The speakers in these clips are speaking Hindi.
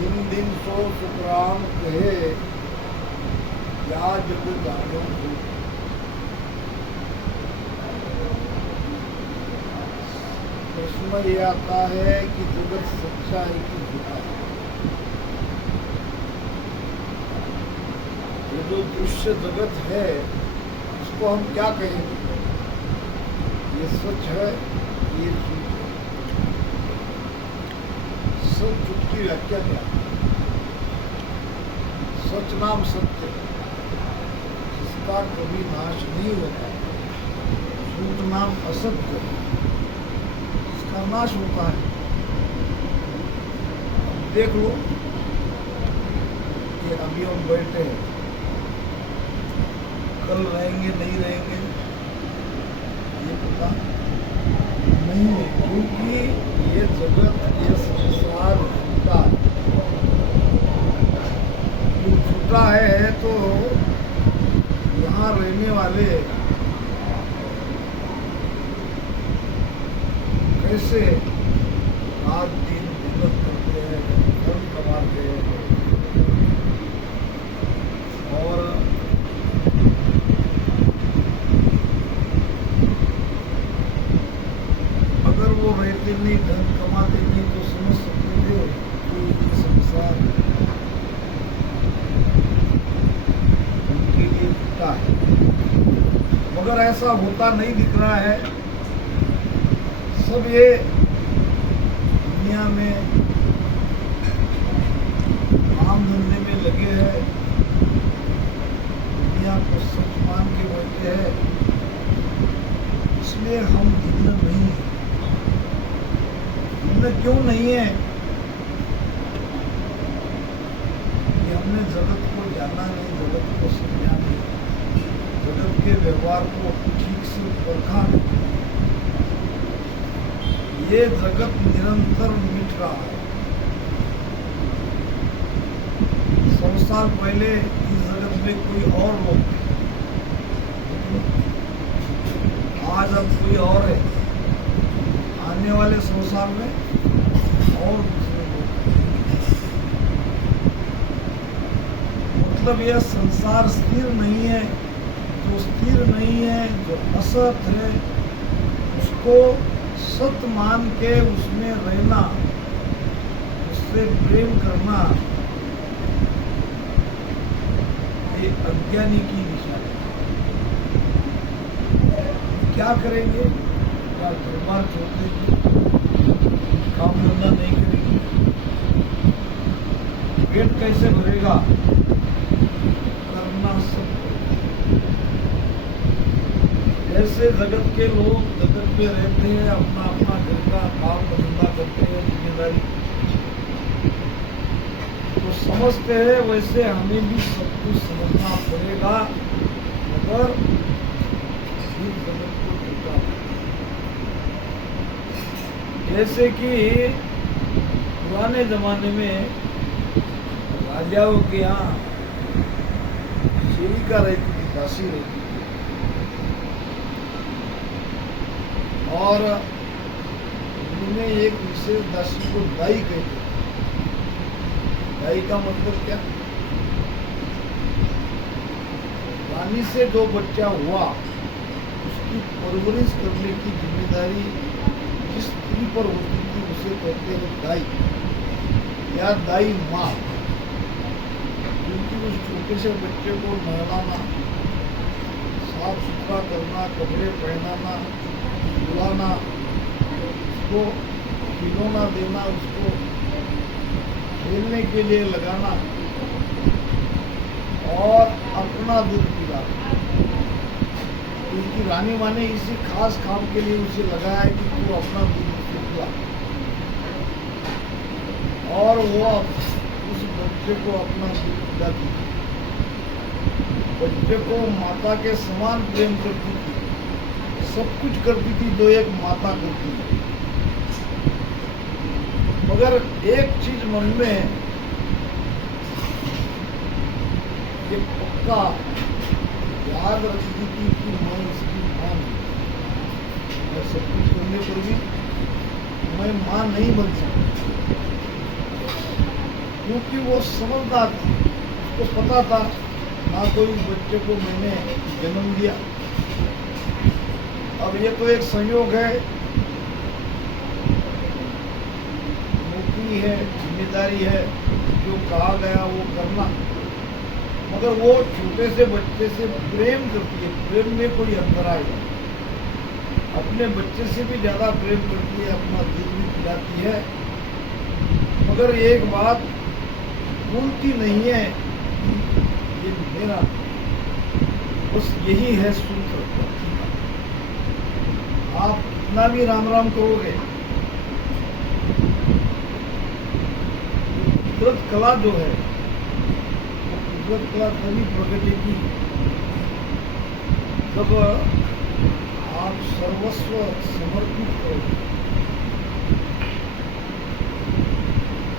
दिन दिन सो सुखराम कहे या जग जानो हो। प्रश्न ये आता है कि जगत सच्चा है कि झूठा है। ये जो दृश्य जगत है इसको हम क्या कहेंगे? ये सच है, ये झूठ है। सच झूठ की व्याख्या क्या है? सच नाम सत्य, जिसका कभी नाश नहीं होता। झूठ नाम असत्य, जिसका नाश होता है। अब देख लो कि अभी हम बैठे हैं, कल रहेंगे नहीं रहेंगे ये पता नहीं है, क्योंकि ये जगत, ये संसार झूठा है। जो झूठा है तो यहाँ रहने वाले कैसे रात दिन मेहनत करते हैं, धन कमाते हैं और अगर वो रहते नहीं, धन कमाते नहीं तो समझ सकते थे कि ये संसार उनके लिए झूठा है। मगर ऐसा होता नहीं दिख रहा है। सब ये दुनिया में काम धंधे में लगे हैं, दुनिया को सच मान के बैठे हैं, इसलिए हम भिन्न नहीं हैं। भिन्न क्यों नहीं है? कि हमने जगत को जाना नहीं, जगत को समझा नहीं, जगत के व्यवहार को ठीक से परखा नहीं। ये जगत निरंतर मिट रहा है। 100 साल पहले इस जगत में कोई और लोग थे, आज अब कोई और है। आने वाले 100 साल में और दूसरे लोग। मतलब यह संसार स्थिर नहीं है। जो स्थिर नहीं है, जो असत है, उसको सत मान के उसमें रहना, उससे प्रेम करना, ये अज्ञानी की निशानी है। क्या करेंगे? क्या दरबार छोड़ देंगे? काम धंधा नहीं करेंगे? पेट कैसे भरेगा? करना सब। ऐसे जगत के लोग जगत में रहते हैं, अपना अपना घर का काम धंधा करते हैं, जिम्मेदारी तो समझते हैं। वैसे हमें भी सब कुछ समझना पड़ेगा, मगर इस जगत को झूठा। जैसे कि पुराने जमाने में राजाओं के यहाँ सेविका रहती थी, दासी रहती थी, और उन्होंने एक विशेष दासी को दाई कहते थे। दाई का मतलब क्या? रानी से जो बच्चा हुआ उसकी परवरिश करने की जिम्मेदारी जिस स्त्री पर होती थी उसे कहते हैं दाई या दाई माँ। क्योंकि उस छोटे से बच्चे को नहलाना, साफ सुथरा करना, कपड़े पहनाना, बुलाना, उसको खिलौना देना, उसको खेलने के लिए लगाना और अपना दूध पिलाना। क्योंकि रानी माँ ने इसी खास काम के लिए उसे लगाया है कि तू अपना दूध उसे पिला, और वो उस बच्चे को अपना दूध पिलाती थी। बच्चे को माता के समान प्रेम करती थी, सब कुछ करती थी जो एक माता करती थी। मगर एक चीज मन में ये पक्का याद रखती थी कि मैं इसकी मां हूं। और सब कुछ करने पर भी मैं मां नहीं बन सकती, क्योंकि वो समझदार थी, उसको पता था ना कोई बच्चे को मैंने जन्म दिया। अब ये तो एक संयोग है, नौकरी है, जिम्मेदारी है, जो कहा गया वो करना। मगर वो छोटे से बच्चे से प्रेम करती है, प्रेम में कोई अंतर आएगा, अपने बच्चे से भी ज्यादा प्रेम करती है, अपना दूध भी पिलाती है। मगर एक बात भूलती नहीं है कि ये मेरा, बस यही है सूत्र। आप कितना भी राम राम करोगे, कुदरत कला जो है, कुदरत कला तभी प्रकटेगी जब आप सर्वस्व समर्पित करोगे।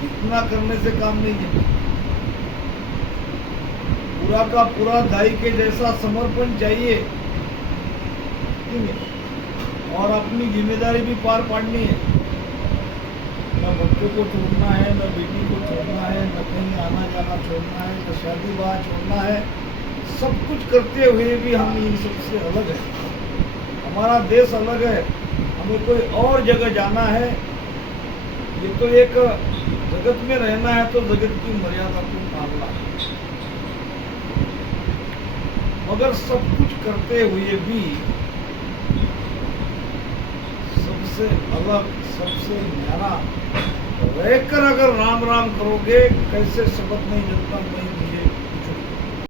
इतना करने से काम नहीं है, पूरा का पूरा दाई के जैसा समर्पण चाहिए, ठीक है? और अपनी जिम्मेदारी भी पार पाड़नी है, न बच्चों को छोड़ना है, न बेटी को छोड़ना है, न कहीं आना जाना छोड़ना है, न शादी ब्याह छोड़ना है। सब कुछ करते हुए भी हम इन सबसे अलग है, हमारा देश अलग है, हमें कोई और जगह जाना है। ये तो एक जगत में रहना है तो जगत की मर्यादा को मानना है। मगर सब कुछ करते हुए भी सबसे अलग, सबसे न्यारा रहकर अगर राम राम करोगे, कैसे शब्द नहीं जलता, नहीं